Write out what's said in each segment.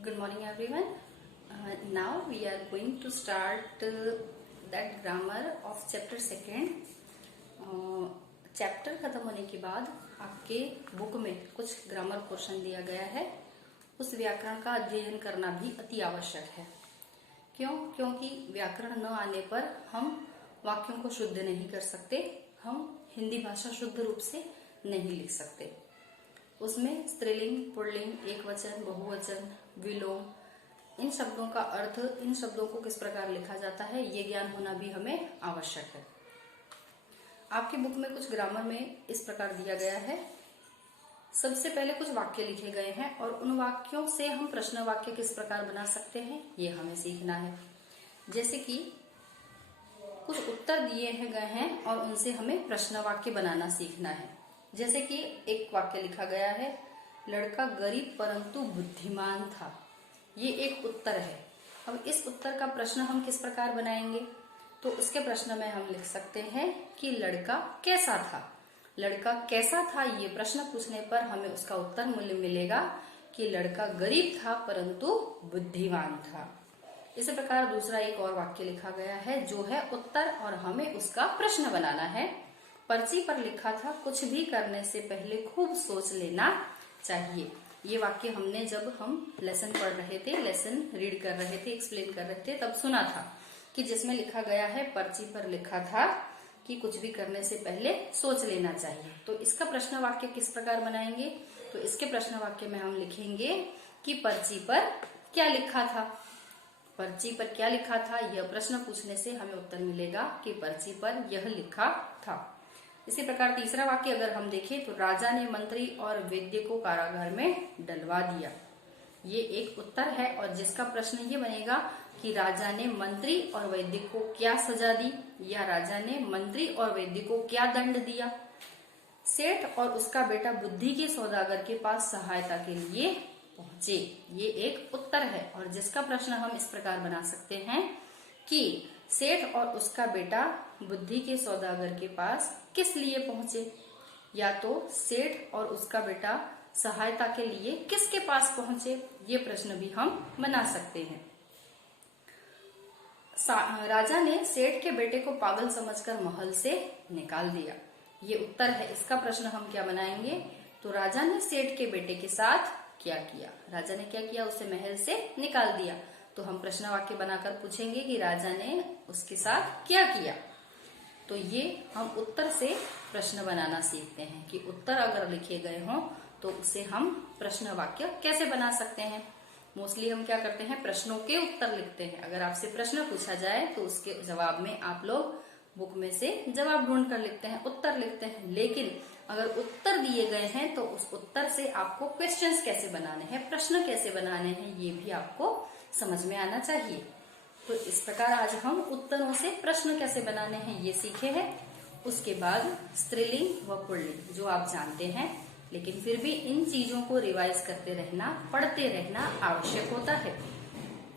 Good morning, everyone. Now we are going to start that grammar of chapter second. Chapter खत्म होने के बाद आपके बुक में कुछ ग्रामर पोर्शन दिया गया है। उस व्याकरण का अध्ययन करना भी अति आवश्यक है। क्यों? क्योंकि व्याकरण न आने पर हम वाक्यों को शुद्ध नहीं कर सकते, हम हिंदी भाषा शुद्ध रूप से नहीं लिख सकते। उसमें स्त्रीलिंग, पुल्लिंग, एक वचन, बहुवचन, विलोम, इन शब्दों का अर्थ, इन शब्दों को किस प्रकार लिखा जाता है, ये ज्ञान होना भी हमें आवश्यक है। आपकी बुक में कुछ ग्रामर में इस प्रकार दिया गया है। सबसे पहले कुछ वाक्य लिखे गए हैं और उन वाक्यों से हम प्रश्न वाक्य किस प्रकार बना सकते हैं, ये हमें सीखना है। जैसे कि कुछ उत्तर दिए गए हैं और उनसे हमें प्रश्न वाक्य बनाना सीखना है। जैसे कि एक वाक्य लिखा गया है, लड़का गरीब परंतु बुद्धिमान था। ये एक उत्तर है। अब इस उत्तर का प्रश्न हम किस प्रकार बनाएंगे? तो उसके प्रश्न में हम लिख सकते हैं कि लड़का कैसा था। लड़का कैसा था, ये प्रश्न पूछने पर हमें उसका उत्तर मिलेगा कि लड़का गरीब था परंतु बुद्धिमान था। इसी प्रकार दूसरा एक और वाक्य लिखा गया है जो है उत्तर और हमें उसका प्रश्न बनाना है। पर्ची पर लिखा था, कुछ भी करने से पहले खूब सोच लेना चाहिए। ये वाक्य हमने जब हम लेसन पढ़ रहे थे, लेसन रीड कर रहे थे, एक्सप्लेन कर रहे थे, तब सुना था कि जिसमें लिखा गया है, पर्ची पर लिखा था कि कुछ भी करने से पहले सोच लेना चाहिए। तो इसका प्रश्न वाक्य किस प्रकार बनाएंगे? तो इसके प्रश्न वाक्य में हम लिखेंगे कि पर्ची पर क्या लिखा था। पर्ची पर क्या लिखा था, यह प्रश्न पूछने से हमें उत्तर मिलेगा कि पर्ची पर यह लिखा था। इसी प्रकार तीसरा वाक्य अगर हम देखें तो राजा ने मंत्री और वैद्य को कारागार में डलवा दिया। ये एक उत्तर है और जिसका प्रश्न ये बनेगा कि राजा ने मंत्री और वैद्य को क्या सजा दी, या राजा ने मंत्री और वैद्य को क्या दंड दिया। सेठ और उसका बेटा बुद्धि के सौदागर के पास सहायता के लिए पहुंचे। ये एक उत्तर है और जिसका प्रश्न हम इस प्रकार बना सकते हैं कि सेठ और उसका बेटा बुद्धि के सौदागर के पास किस लिए पहुंचे, या तो सेठ और उसका बेटा सहायता के लिए किसके पास पहुंचे, ये प्रश्न भी हम बना सकते हैं। राजा ने सेठ के बेटे को पागल समझकर महल से निकाल दिया। ये उत्तर है। इसका प्रश्न हम क्या बनाएंगे? तो राजा ने सेठ के बेटे के साथ क्या किया। राजा ने क्या किया? उसे महल से निकाल दिया। तो हम प्रश्न वाक्य बनाकर पूछेंगे कि राजा ने उसके साथ क्या किया। तो ये हम उत्तर से प्रश्न बनाना सीखते हैं कि उत्तर अगर लिखे गए हों तो उसे हम प्रश्न वाक्य कैसे बना सकते हैं। मोस्टली हम क्या करते हैं, प्रश्नों के उत्तर लिखते हैं। अगर आपसे प्रश्न पूछा जाए तो उसके जवाब में आप लोग बुक में से जवाब ढूंढ कर लिखते हैं, उत्तर लिखते हैं। लेकिन अगर उत्तर दिए गए हैं तो उस उत्तर से आपको क्वेश्चंस कैसे बनाने हैं, प्रश्न कैसे बनाने हैं, ये भी आपको समझ में आना चाहिए। तो इस प्रकार आज हम उत्तरों से प्रश्न कैसे बनाने हैं ये सीखे हैं। उसके बाद स्त्रीलिंग व पुल्लिंग जो आप जानते हैं, लेकिन फिर भी इन चीजों को रिवाइज करते रहना, पढ़ते रहना आवश्यक होता है।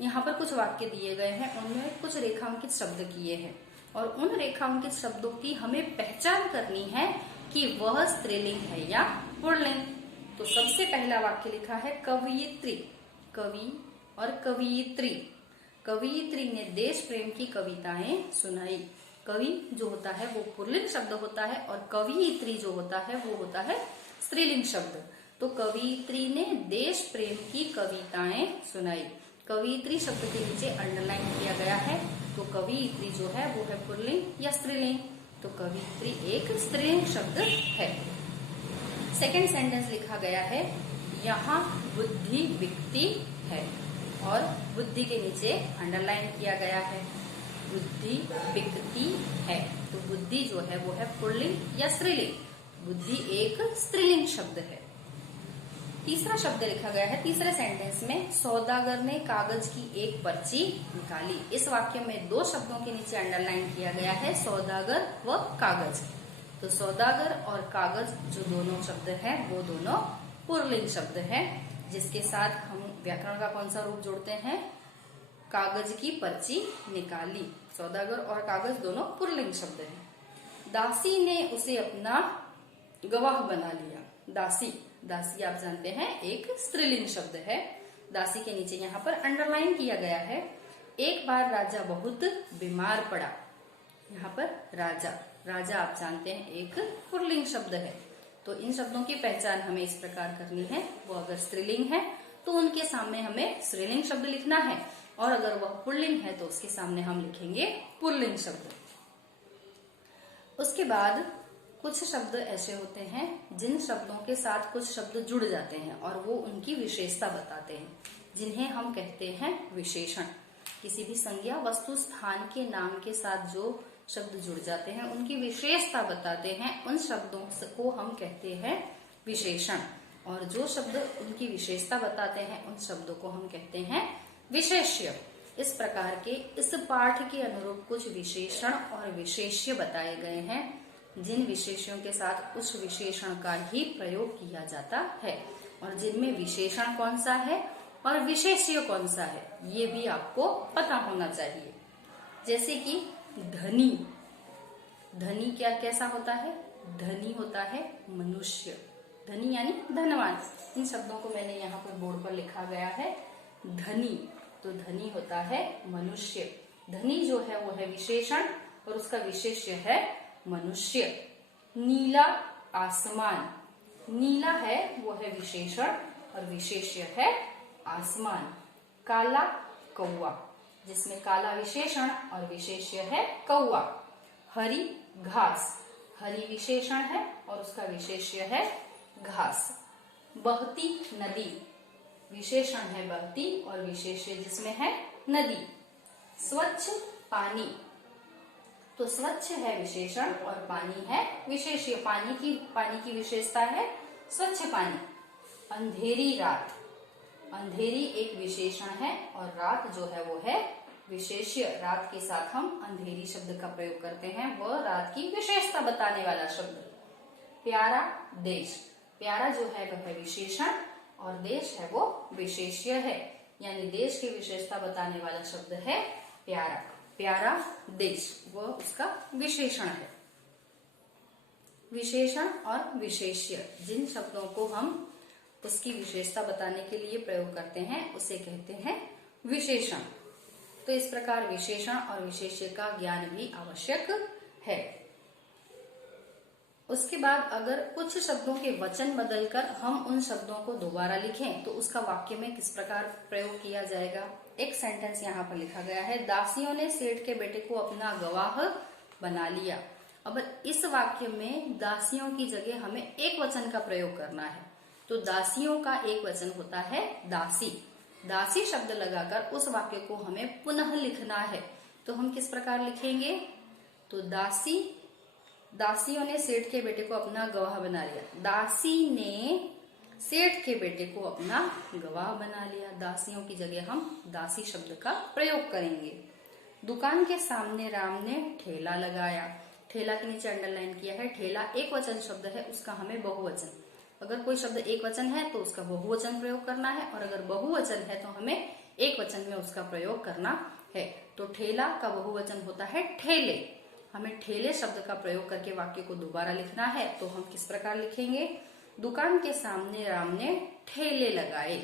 यहाँ पर कुछ वाक्य दिए गए हैं, उनमें कुछ रेखांकित शब्द किए हैं और उन रेखांकित शब्दों की हमें पहचान करनी है कि वह स्त्रीलिंग है या पुल्लिंग। तो सबसे पहला वाक्य लिखा है, कवयित्री। कवि और कवयित्री। कवयित्री ने देश प्रेम की कविताएं सुनाई। कवि जो होता है वो पुल्लिंग शब्द होता है और कवयित्री जो होता है वो होता है स्त्रीलिंग शब्द। तो कवयित्री ने देश प्रेम की कविताएं सुनाई। कवयित्री शब्द के नीचे अंडरलाइन किया गया है। तो कवयित्री जो है वो है पुल्लिंग या स्त्रीलिंग। तो कवयित्री एक स्त्रीलिंग शब्द है। सेकंड सेंटेंस लिखा गया है, यहाँ बुद्धि बिकती है और बुद्धि के नीचे अंडरलाइन किया गया है, बुद्धि बिकती है। तो बुद्धि जो है वो है पुल्लिंग या स्त्रीलिंग। बुद्धि एक स्त्रीलिंग शब्द है। तीसरा शब्द लिखा गया है तीसरे सेंटेंस में, सौदागर ने कागज की एक पर्ची निकाली। इस वाक्य में दो शब्दों के नीचे अंडरलाइन किया गया है, सौदागर व कागज। तो सौदागर और कागज जो दोनों शब्द हैं वो दोनों पुल्लिंग शब्द हैं, जिसके साथ हम व्याकरण का कौन सा रूप जोड़ते हैं, कागज की पर्ची निकाली। सौदागर और कागज दोनों पुल्लिंग शब्द हैं। दासी ने उसे अपना गवाह बना लिया। दासी, दासी आप जानते हैं एक स्त्रीलिंग शब्द है। दासी के नीचे यहाँ पर अंडरलाइन किया गया है। एक बार राजा बहुत बीमार पड़ा। यहाँ पर राजा, राजा आप जानते हैं एक पुल्लिंग शब्द है, तो इन शब्दों की पहचान हमें इस प्रकार करनी है। वो अगर स्त्रीलिंग है तो उनके सामने हमें स्त्रीलिंग शब्द लिखना है, और अगर वह पुल्लिंग है तो उसके सामने हम लिखेंगे पुल्लिंग शब्द। उसके बाद कुछ शब्द ऐसे होते हैं जिन शब्दों के साथ कुछ शब्द जुड़ जाते हैं और वो उनकी विशेषता बताते हैं, जिन्हें हम कहते हैं विशेषण। किसी भी संज्ञा, वस्तु, स्थान के नाम के साथ जो शब्द जुड़ जाते हैं उनकी विशेषता बताते हैं, उन शब्दों को हम कहते हैं विशेषण। और जो शब्द उनकी विशेषता बताते हैं उन शब्दों को हम कहते हैं विशेष्य। इस प्रकार के इस पाठ के अनुरूप कुछ विशेषण और विशेष्य बताए गए हैं, जिन विशेषणों के साथ उस विशेषण का ही प्रयोग किया जाता है, और जिनमें विशेषण कौन सा है और विशेष्य कौन सा है ये भी आपको पता होना चाहिए। जैसे कि धनी, धनी क्या कैसा होता है? धनी होता है मनुष्य, धनी यानी धनवान। इन शब्दों को मैंने यहाँ पर बोर्ड पर लिखा गया है। धनी, तो धनी होता है मनुष्य। धनी जो है वो है विशेषण और उसका विशेष्य है मनुष्य। नीला आसमान, नीला है वो है विशेषण और विशेष्य है आसमान। काला कौवा, जिसमें काला विशेषण और विशेष्य है कौवा। हरी घास, हरी विशेषण है और उसका विशेष्य है घास। बहती नदी, विशेषण है बहती और विशेष्य जिसमें है नदी। स्वच्छ पानी, तो स्वच्छ है विशेषण और पानी है विशेष्य। पानी की विशेषता है स्वच्छ पानी। अंधेरी रात, अंधेरी एक विशेषण है और रात जो है वो है विशेष्य। रात के साथ हम अंधेरी शब्द का प्रयोग करते हैं, वह रात की विशेषता बताने वाला शब्द। प्यारा देश, प्यारा जो है वह है विशेषण और देश है वो विशेष्य है, यानी देश की विशेषता बताने वाला शब्द है प्यारा। प्यारा देश वह उसका विशेषण है। विशेषण और विशेष्य, जिन शब्दों को हम उसकी विशेषता बताने के लिए प्रयोग करते हैं उसे कहते हैं विशेषण। तो इस प्रकार विशेषण और विशेष्य का ज्ञान भी आवश्यक है। उसके बाद अगर कुछ शब्दों के वचन बदलकर हम उन शब्दों को दोबारा लिखें तो उसका वाक्य में किस प्रकार प्रयोग किया जाएगा। एक सेंटेंस यहाँ पर लिखा गया है, दासियों ने सेठ के बेटे को अपना गवाह बना लिया। अब इस वाक्य में दासियों की जगह हमें एक वचन का प्रयोग करना है, तो दासियों का एक वचन होता है दासी। दासी शब्द लगाकर उस वाक्य को हमें पुनः लिखना है, तो हम किस प्रकार लिखेंगे। तो दासियों ने सेठ के बेटे को अपना गवाह बना लिया। दासी ने सेठ के बेटे को अपना गवाह बना लिया। दासियों की जगह हम दासी शब्द का प्रयोग करेंगे। दुकान के सामने राम ने ठेला लगाया। ठेला के नीचे अंडरलाइन किया है। ठेला एक वचन शब्द है, उसका हमें बहुवचन, अगर कोई शब्द एक वचन है तो उसका बहुवचन प्रयोग करना है, और अगर बहुवचन है तो हमें एक वचन में उसका प्रयोग करना है। तो ठेला का बहुवचन होता है ठेले। हमें ठेले शब्द का प्रयोग करके वाक्य को दोबारा लिखना है, तो हम किस प्रकार लिखेंगे। दुकान के सामने राम ने ठेले लगाए।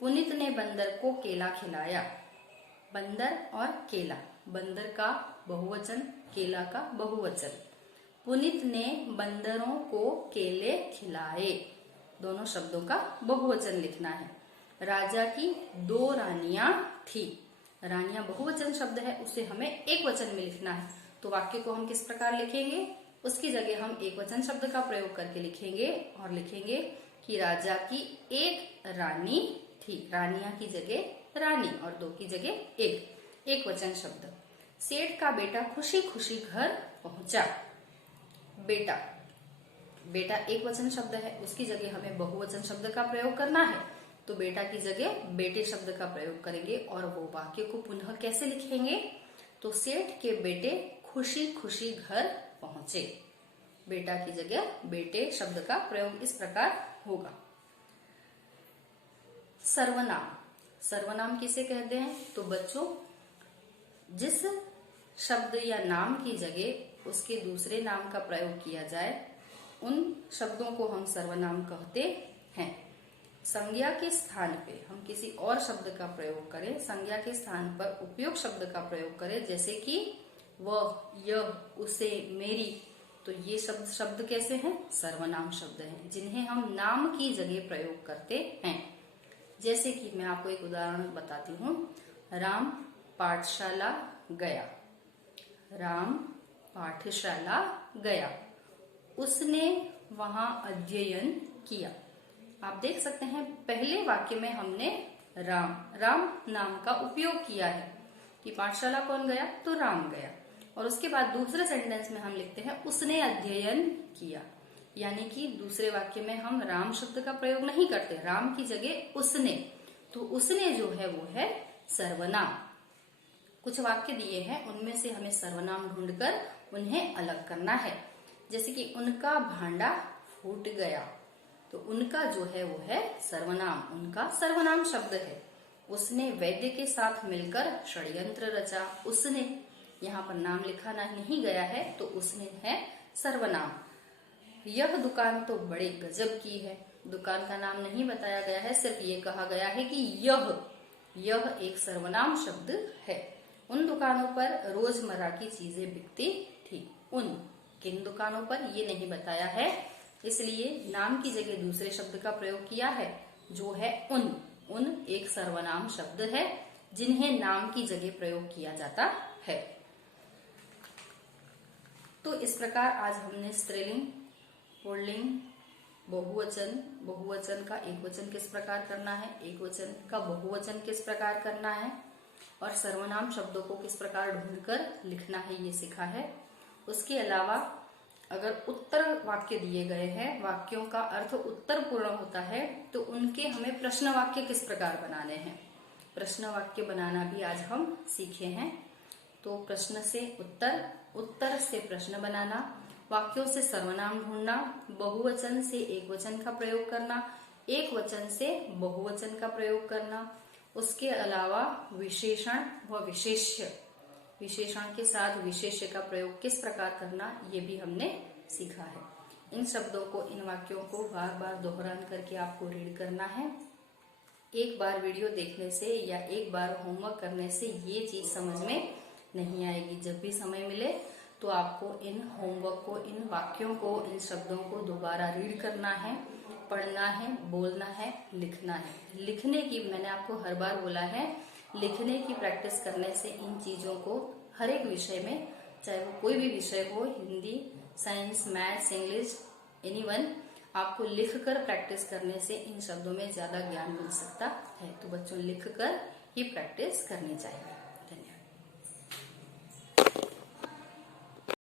पुनीत ने बंदर को केला खिलाया। बंदर और केला, बंदर का बहुवचन, केला का बहुवचन। पुनीत ने बंदरों को केले खिलाए, दोनों शब्दों का बहुवचन लिखना है। राजा की 2 रानियां थी। रानियां बहुवचन शब्द है, उसे हमें एक वचन में लिखना है, तो वाक्य को हम किस प्रकार लिखेंगे। उसकी जगह हम एक वचन शब्द का प्रयोग करके लिखेंगे और लिखेंगे कि राजा की 1 रानी थी। रानियां की जगह रानी और 2 की जगह एक वचन शब्द। सेठ का बेटा खुशी खुशी घर पहुंचा। बेटा, बेटा एक वचन शब्द है, उसकी जगह हमें बहुवचन शब्द का प्रयोग करना है, तो बेटा की जगह बेटे शब्द का प्रयोग करेंगे। और वो वाक्य को पुनः कैसे लिखेंगे। तो सेठ के बेटे खुशी खुशी घर पहुंचे। बेटा की जगह बेटे शब्द का प्रयोग इस प्रकार होगा। सर्वनाम, सर्वनाम किसे कहते हैं। तो बच्चों, जिस शब्द या नाम की जगह उसके दूसरे नाम का प्रयोग किया जाए उन शब्दों को हम सर्वनाम कहते हैं। संज्ञा के स्थान पे हम किसी और शब्द का प्रयोग करें, संज्ञा के स्थान पर उपयोग शब्द का प्रयोग करें, जैसे कि वह, यह, उसे, मेरी, तो ये शब्द कैसे हैं? सर्वनाम शब्द हैं, जिन्हें हम नाम की जगह प्रयोग करते हैं। जैसे कि मैं आपको एक उदाहरण बताती हूँ। राम पाठशाला गया, राम पाठशाला गया, उसने वहां अध्ययन किया। आप देख सकते हैं पहले वाक्य में हमने राम नाम का उपयोग किया है कि पाठशाला कौन गया? तो राम गया। और उसके बाद दूसरे सेंटेंस में हम लिखते हैं उसने अध्ययन किया, यानी कि दूसरे वाक्य में हम राम शब्द का प्रयोग नहीं करते, राम की जगह उसने। तो उसने जो है वो है सर्वनाम। कुछ वाक्य दिए हैं, उनमें से हमें सर्वनाम ढूंढकर उन्हें अलग करना है। जैसे कि उनका भांडा फूट गया, तो उनका जो है वो है सर्वनाम, उनका सर्वनाम शब्द है। उसने वैद्य के साथ मिलकर षड्यंत्र रचा, उसने, यहाँ पर नाम लिखा नहीं गया है, तो उसने है सर्वनाम। यह दुकान तो बड़े गजब की है, दुकान का नाम नहीं बताया गया है, सिर्फ ये कहा गया है कि यह एक सर्वनाम शब्द है। उन दुकानों पर रोजमर्रा की चीजें बिकती थी, उन किन दुकानों पर ये नहीं बताया है, इसलिए नाम की जगह दूसरे शब्द का प्रयोग किया है, जो है उन एक सर्वनाम शब्द है, जिन्हें नाम की जगह प्रयोग किया जाता है। तो इस प्रकार आज हमने स्त्रीलिंग, पुल्लिंग, बहुवचन का एकवचन किस प्रकार करना है, एकवचन का बहुवचन किस प्रकार करना है, और सर्वनाम शब्दों को किस प्रकार ढूंढकर लिखना है, ये सीखा है। उसके अलावा अगर उत्तर वाक्य दिए गए हैं, वाक्यों का अर्थ उत्तर पूर्ण होता है, तो उनके हमें प्रश्न वाक्य किस प्रकार बनाने हैं, प्रश्न वाक्य बनाना भी आज हम सीखे हैं। तो प्रश्न से उत्तर, उत्तर से प्रश्न बनाना, वाक्यों से सर्वनाम ढूंढना, बहुवचन से एकवचन का प्रयोग करना, एक वचन से बहुवचन का प्रयोग करना, उसके अलावा विशेषण व विशेष्य, विशेषण के साथ विशेष्य का प्रयोग किस प्रकार करना, ये भी हमने सीखा है। इन शब्दों को, इन वाक्यों को बार बार दोहरान करके आपको रीड करना है। एक बार वीडियो देखने से या एक बार होमवर्क करने से ये चीज समझ में नहीं आएगी। जब भी समय मिले तो आपको इन होमवर्क को, इन वाक्यों को, इन शब्दों को दोबारा रीड करना है, पढ़ना है, बोलना है, लिखना है। लिखने की, मैंने आपको हर बार बोला है, लिखने की प्रैक्टिस करने से इन चीजों को हर एक विषय में, चाहे वो कोई भी विषय हो, Hindi, science, maths, English, anyone, आपको लिखकर प्रैक्टिस करने से इन शब्दों में ज्यादा ज्ञान मिल सकता है। तो बच्चों लिखकर ही प्रैक्टिस करनी चाहिए।